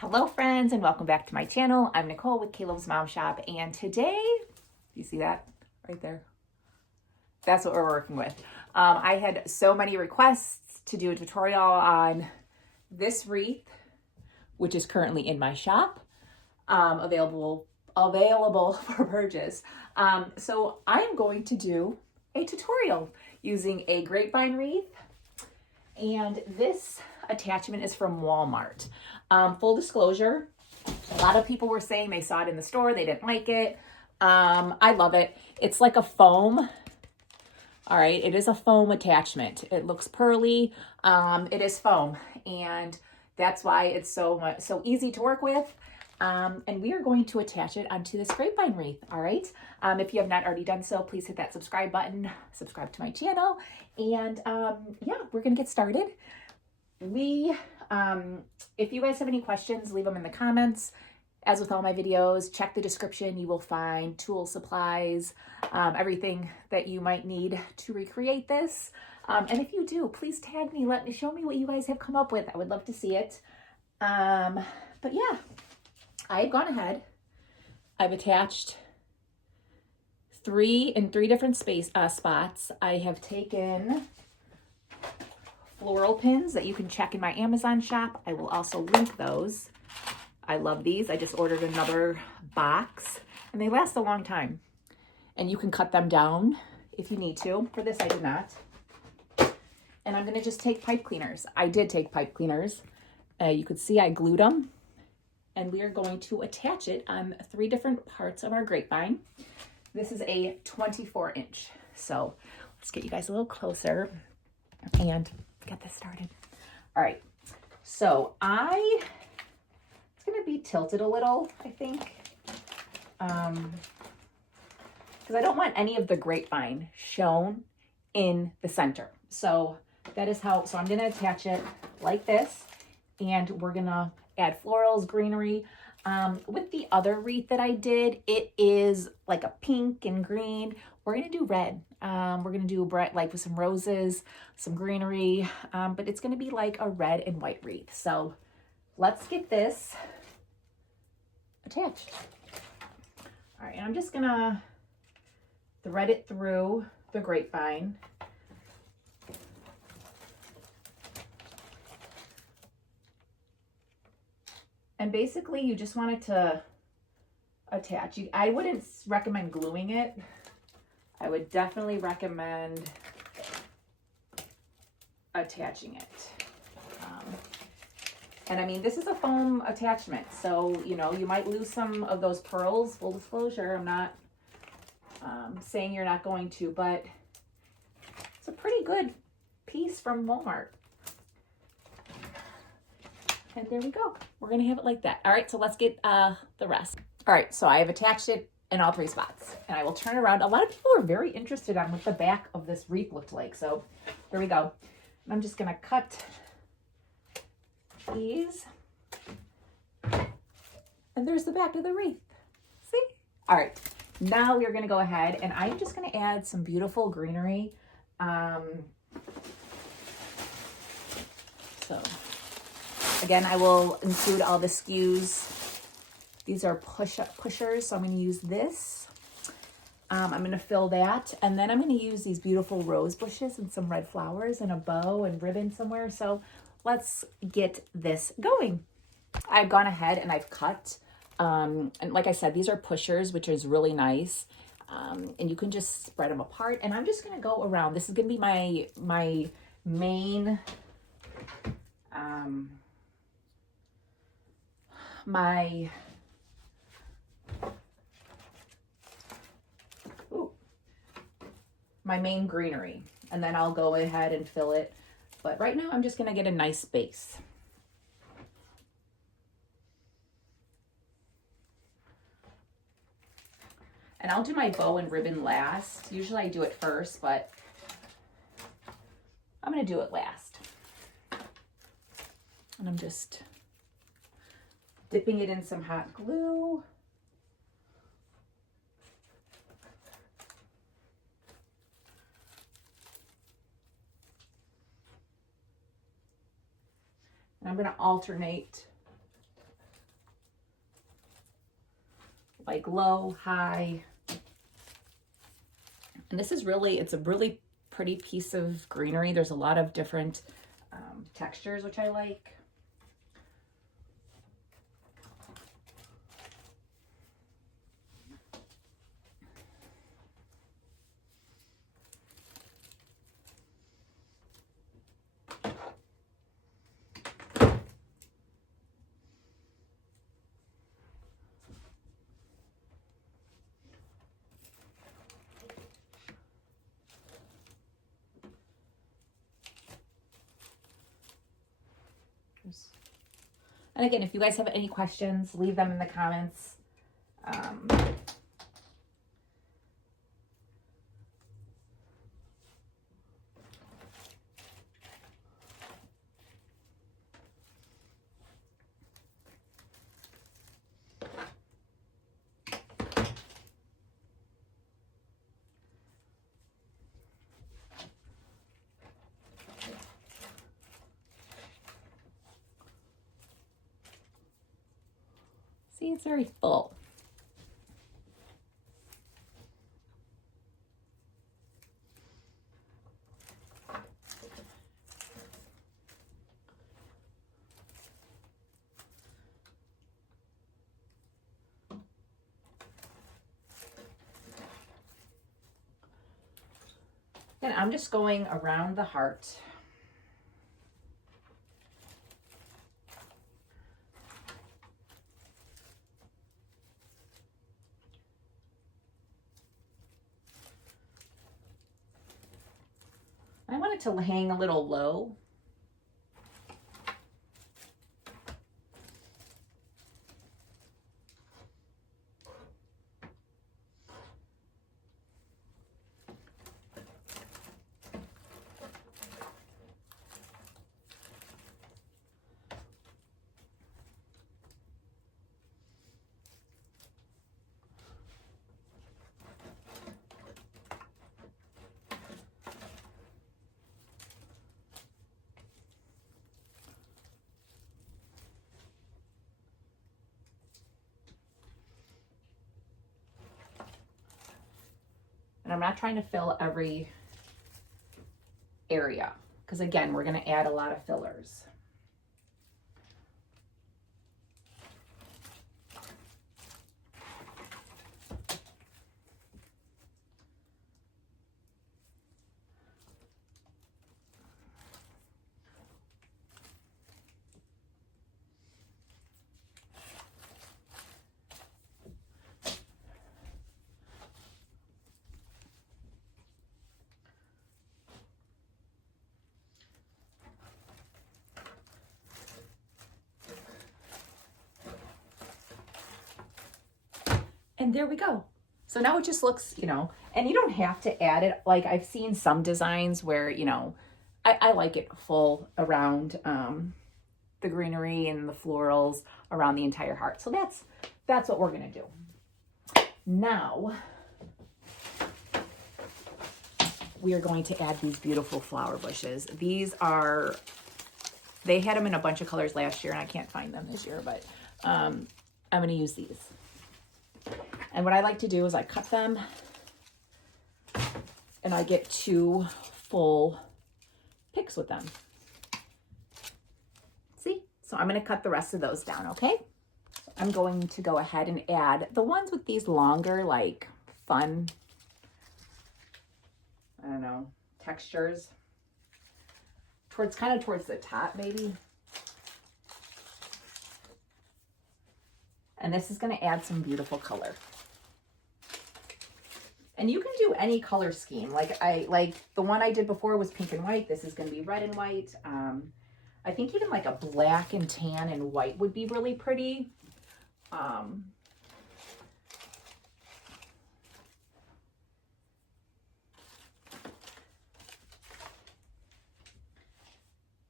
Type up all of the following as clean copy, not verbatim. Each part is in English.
Hello friends and welcome back to my channel. I'm Nicole with Caleb's Mom Shop, and today, you see that right there? That's what we're working with. I had so many requests to do a tutorial on this wreath, which is currently in my shop, available for purchase. So I'm going to do a tutorial using a grapevine wreath, and this attachment is from Walmart. Full disclosure, a lot of people were saying they saw it in the store, they didn't like it. I love it. It's like a foam. All right, it is a foam attachment. It looks pearly. It is foam, and that's why it's so easy to work with. And we are going to attach it onto this grapevine wreath. All right. If you have not already done so, please hit that subscribe button, subscribe to my channel, and yeah, we're gonna get started. If you guys have any questions, leave them in the comments. As with all my videos, check the description. You will find tool supplies, everything that you might need to recreate this. And if you do, please tag me. Show me what you guys have come up with. I would love to see it. But yeah, I've gone ahead. I've attached three different spots. I have taken floral pins that you can check in my Amazon shop. I will also link those. I love these. I just ordered another box and they last a long time. And you can cut them down if you need to. For this, I did not. And I'm gonna just take pipe cleaners. I did take pipe cleaners. You could see I glued them. And we are going to attach it on three different parts of our grapevine. This is a 24-inch. So let's get you guys a little closer and get this started. All right, so it's gonna be tilted a little, I think, because I don't want any of the grapevine shown in the center. So that is how, so I'm gonna attach it like this, and we're gonna add florals, greenery. With the other wreath that I did, it is like a pink and green. We're gonna do red. We're gonna do bright, like with some roses, some greenery, but it's gonna be like a red and white wreath. So let's get this attached. All right, and I'm just gonna thread it through the grapevine. And basically you just want it to attach. I wouldn't recommend gluing it. I would definitely recommend attaching it. And I mean, this is a foam attachment, so, you know, you might lose some of those pearls. Full disclosure, I'm not saying you're not going to, but it's a pretty good piece from Walmart. And there we go. We're gonna have it like that. All right, so let's get the rest. All right, so I have attached it in all three spots, and I will turn around. A lot of people are very interested on what the back of this wreath looked like, so there we go. And I'm just gonna cut these, and there's the back of the wreath. See? All right, now we are gonna go ahead, and I'm just gonna add some beautiful greenery. So again, I will include all the SKUs. These are pushers, so I'm going to use this. I'm going to fill that, and then I'm going to use these beautiful rose bushes and some red flowers and a bow and ribbon somewhere. So let's get this going. I've gone ahead and I've cut, and like I said, these are pushers, which is really nice. And you can just spread them apart, and I'm just going to go around. This is going to be my main my main greenery, and then I'll go ahead and fill it. But right now I'm just gonna get a nice base. And I'll do my bow and ribbon last. Usually I do it first, but I'm gonna do it last. And I'm just dipping it in some hot glue. And I'm going to alternate like low, high. And this is really, it's a really pretty piece of greenery. There's a lot of different textures, which I like. And again, if you guys have any questions, leave them in the comments. See, it's very full. And I'm just going around the heart. I want it to hang a little low. And I'm not trying to fill every area because again, we're going to add a lot of fillers. And there we go. So now it just looks, you know, and you don't have to add it. Like I've seen some designs where, you know, I like it full around the greenery and the florals around the entire heart. So that's what we're gonna do. Now, we are going to add these beautiful flower bushes. These are, they had them in a bunch of colors last year and I can't find them this year, but I'm gonna use these. And what I like to do is I cut them and I get 2 full picks with them. See? So I'm going to cut the rest of those down, okay? So I'm going to go ahead and add the ones with these longer, like fun, I don't know, textures. Kind of towards the top maybe. And this is going to add some beautiful color. And you can do any color scheme. Like the one I did before was pink and white. This is going to be red and white. I think even like a black and tan and white would be really pretty.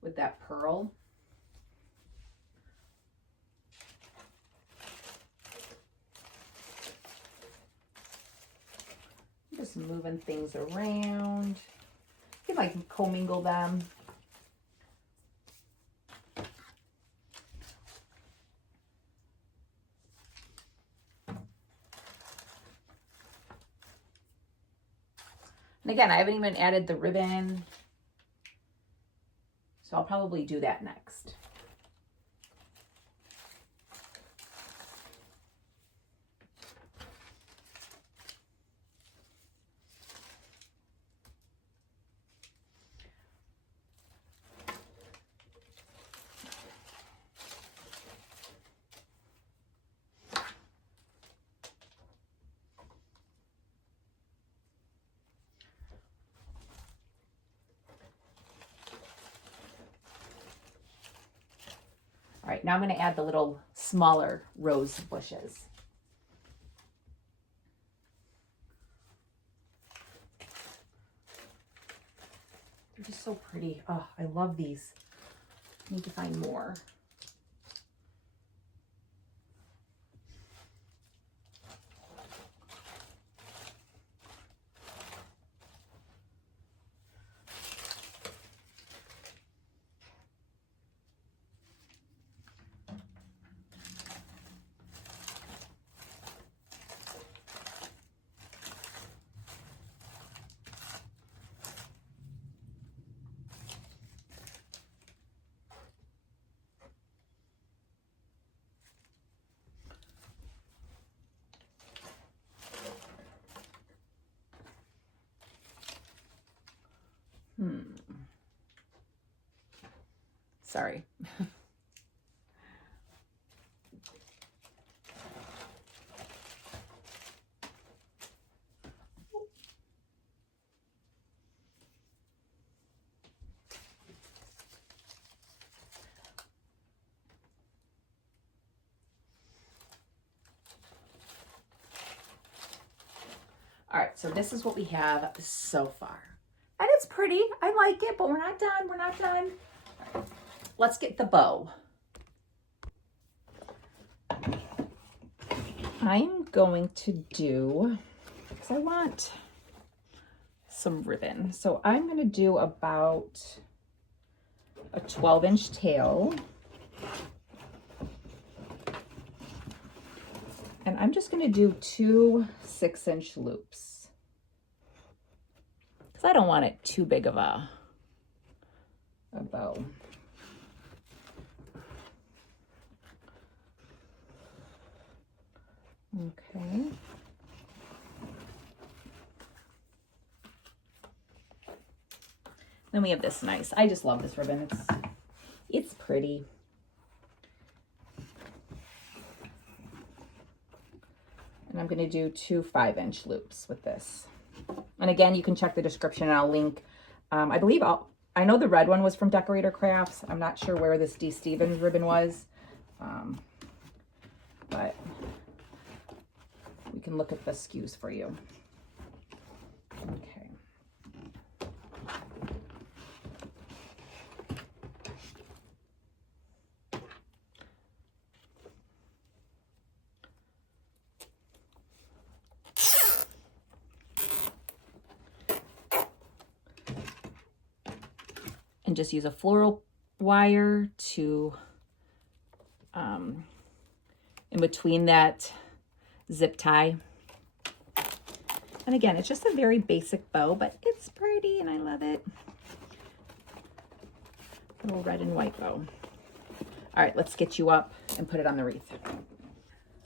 With that pearl. Just moving things around. You can like commingle them. And again, I haven't even added the ribbon, so I'll probably do that next. All right, now I'm going to add the little smaller rose bushes. They're just so pretty. Oh, I love these. I need to find more. Sorry. All right, so this is what we have so far. And it's pretty. I like it, but we're not done. We're not done. All right, let's get the bow. I'm going to do, because I want some ribbon. So I'm going to do about a 12-inch tail. And I'm just going to do 2 6-inch loops, because I don't want it too big of a bow. Okay. Then we have this nice, I just love this ribbon. It's pretty. And I'm going to do 2 5-inch loops with this. And again, you can check the description and I'll link. I believe I know the red one was from Decorator Crafts. I'm not sure where this D. Stevens ribbon was. But we can look at the SKUs for you. Okay. And just use a floral wire to, in between that zip tie. And again, it's just a very basic bow, but it's pretty and I love it. Little red and white bow. All right, let's get you up and put it on the wreath.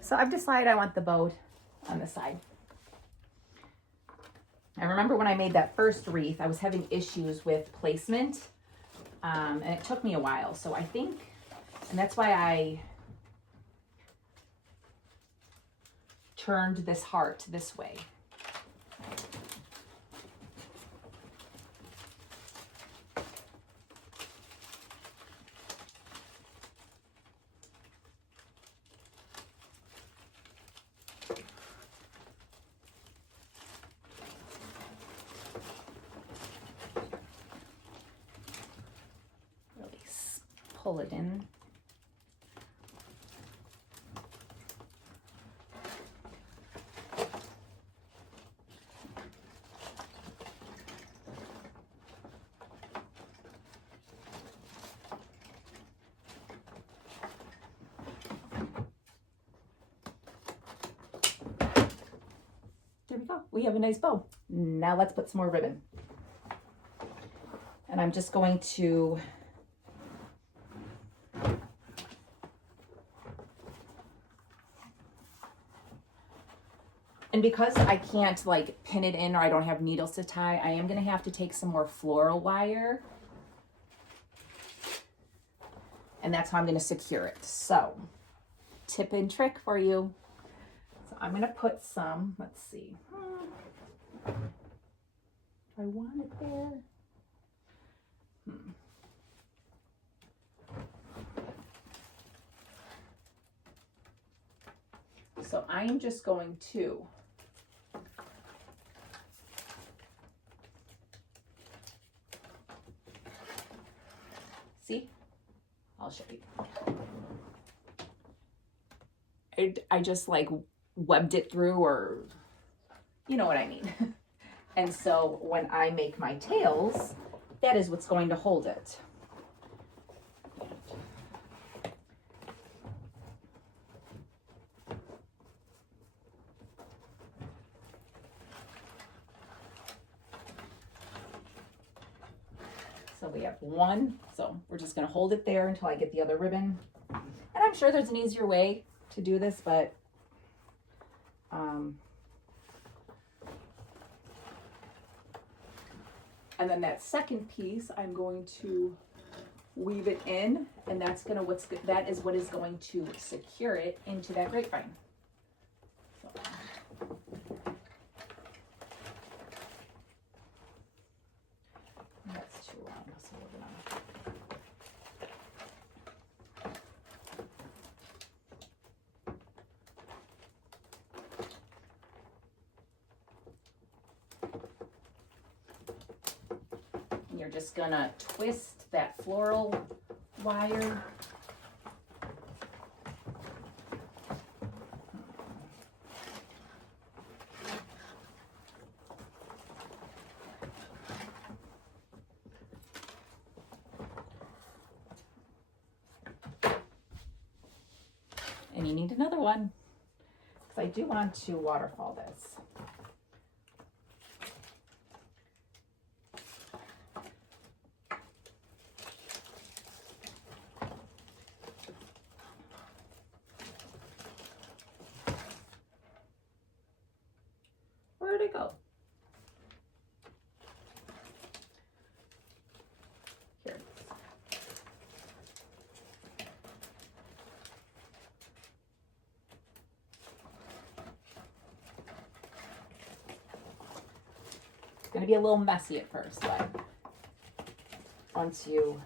So I've decided I want the bow on the side. I remember when I made that first wreath, I was having issues with placement. And it took me a while. So I think, and that's why I turned this heart this way. Pull it in. There we go. We have a nice bow. Now let's put some more ribbon. And I'm just going to and because I can't like pin it in or I don't have needles to tie, I am gonna have to take some more floral wire. And that's how I'm gonna secure it. So, tip and trick for you. So I'm gonna put some, let's see. Do I want it there? So I am just going to see, I'll show you. I just like webbed it through, or you know what I mean. And so when I make my tails, that is what's going to hold it. So we have one, so we're just gonna hold it there until I get the other ribbon. And I'm sure there's an easier way to do this, but and then that second piece, I'm going to weave it in, and that's gonna that is what is going to secure it into that grapevine. So. That's too long, so we're gonna. You're just gonna twist that floral wire. And you need another one, because I do want to waterfall this. Where'd it go? Here it is. It's going to be a little messy at first, but once you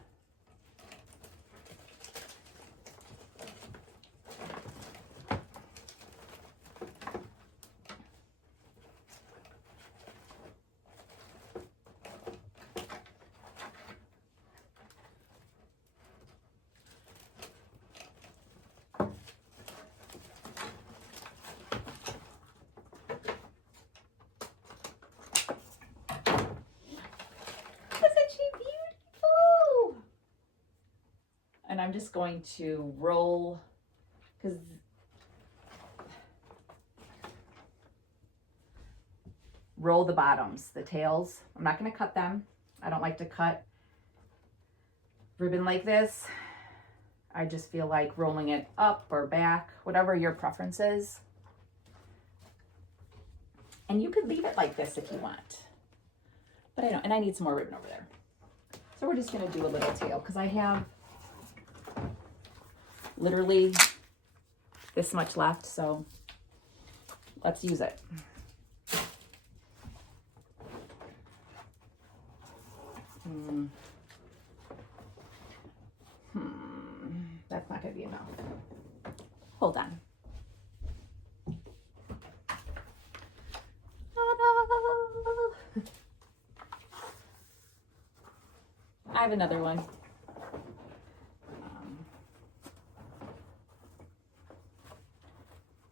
and I'm just going to roll, because roll the bottoms, the tails. I'm not going to cut them. I don't like to cut ribbon like this. I just feel like rolling it up or back, whatever your preference is. And you could leave it like this if you want. But I don't, and I need some more ribbon over there. So we're just going to do a little tail, because I have literally this much left, so let's use it. That's not going to be enough. Hold on. I have another one.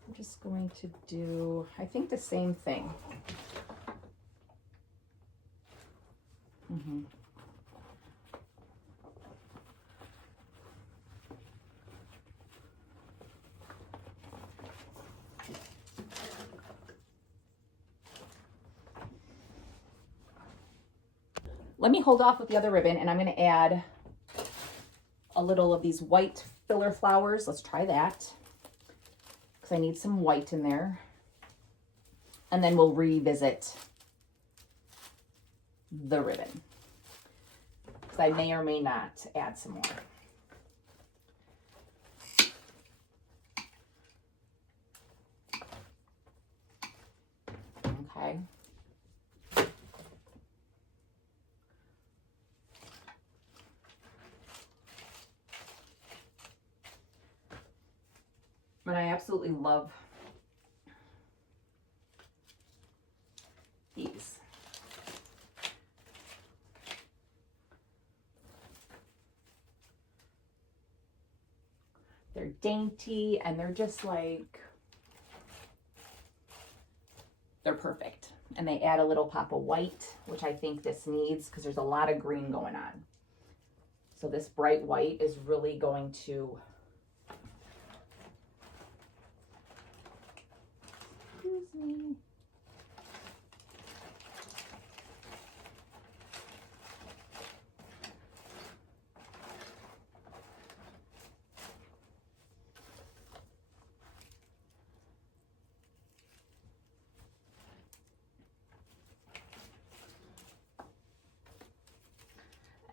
I'm just going to do, I think, the same thing. let me hold off with the other ribbon, and I'm going to add a little of these white filler flowers. Let's try that, because I need some white in there. And then we'll revisit the ribbon, because I may or may not add some more. Okay. But I absolutely love these. They're dainty and they're just like, they're perfect. And they add a little pop of white, which I think this needs because there's a lot of green going on. So this bright white is really going to, excuse me.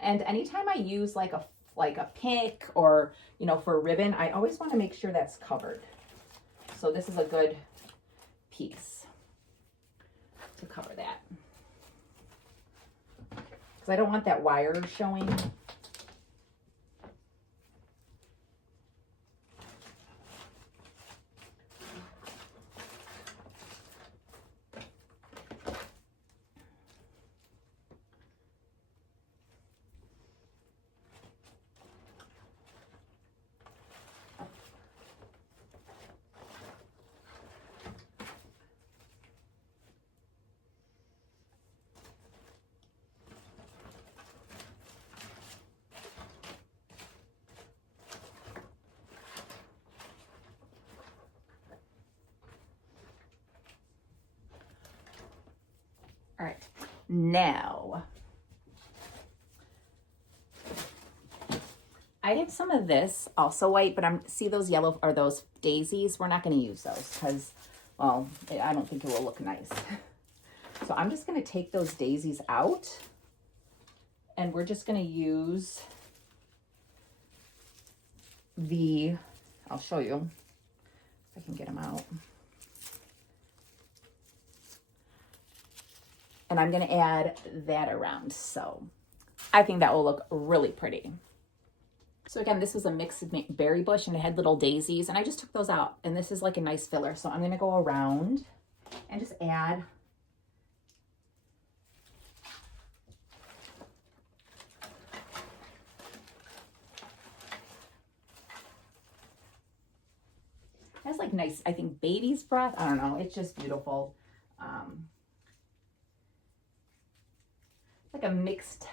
And anytime I use like a pick or, you know, for a ribbon, I always want to make sure that's covered. So this is a good piece to cover that. Because I don't want that wire showing. All right, now I have some of this also white, but see those yellow or those daisies? We're not going to use those because, well, I don't think it will look nice. So I'm just going to take those daisies out, and we're just going to use I'll show you if I can get them out. And I'm going to add that around. So I think that will look really pretty. So again, this was a mixed berry bush and it had little daisies, and I just took those out, and this is like a nice filler. So I'm going to go around and just add it has like nice, I think, baby's breath. I don't know. It's just beautiful. Like a mixed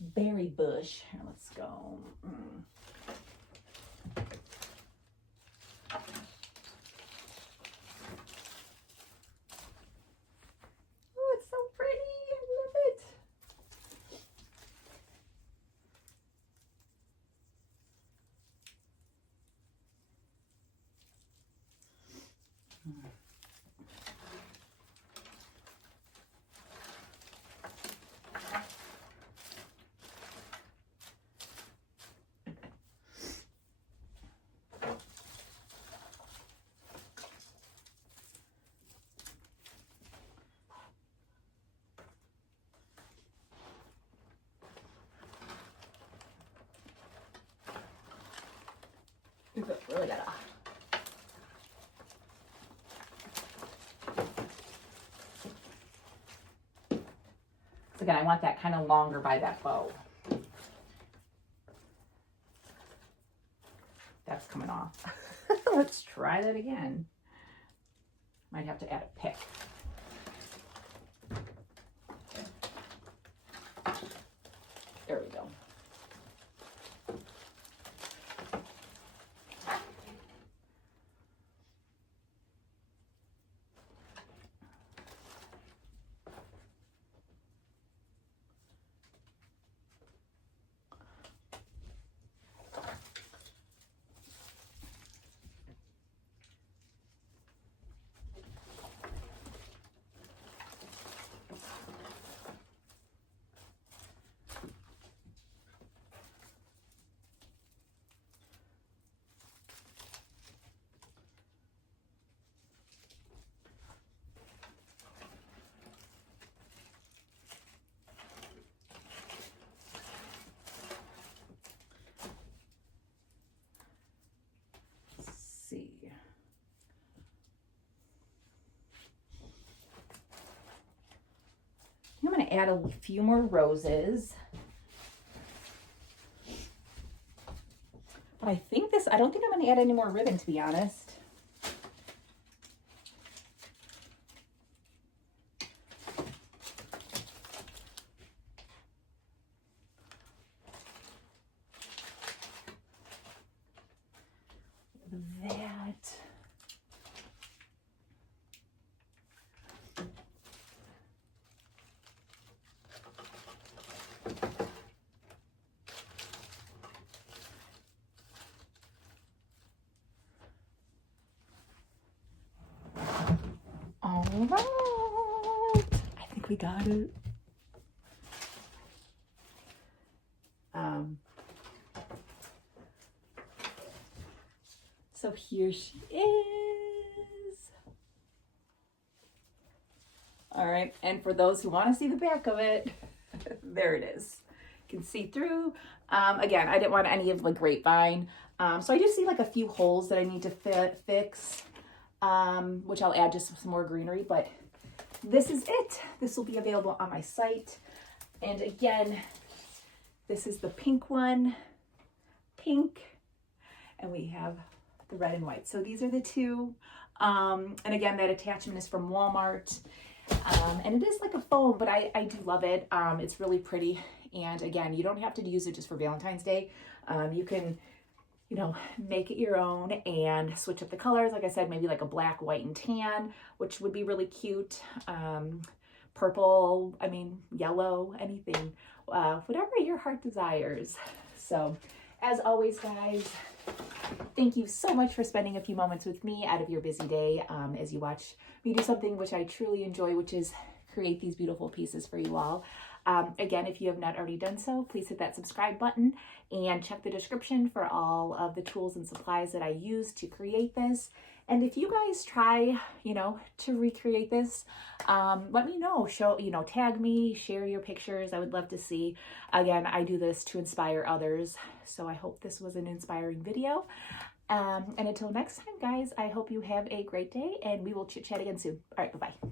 berry bush. Here, let's go. Oh, it's so pretty. I love it. Really gotta. So again, I want that kind of longer by that bow. That's coming off. Let's try that again. Might have to add a pick. There we go. add a few more roses. But I don't think I'm gonna add any more ribbon, to be honest. That. All right, I think we got it. So here she is. All right, and for those who want to see the back of it, there it is. You can see through. Again, I didn't want any of the grapevine, so I just see like a few holes that I need to fix, which I'll add just some more greenery, but this is it. This will be available on my site. And again, this is the pink one, pink, and we have the red and white. So these are the two. And again, that attachment is from Walmart. And it is like a foam, but I do love it. It's really pretty. And again, you don't have to use it just for Valentine's Day. You can, you know, make it your own and switch up the colors. Like I said, maybe like a black, white, and tan, which would be really cute. Purple, I mean, yellow, anything, whatever your heart desires. So as always, guys, thank you so much for spending a few moments with me out of your busy day as you watch me do something which I truly enjoy, which is create these beautiful pieces for you all. Again, if you have not already done so, please hit that subscribe button and check the description for all of the tools and supplies that I use to create this. And if you guys try, you know, to recreate this, let me know. Show, you know, tag me, share your pictures. I would love to see. Again, I do this to inspire others. So I hope this was an inspiring video. And until next time, guys, I hope you have a great day and we will chit chat again soon. All right, bye-bye.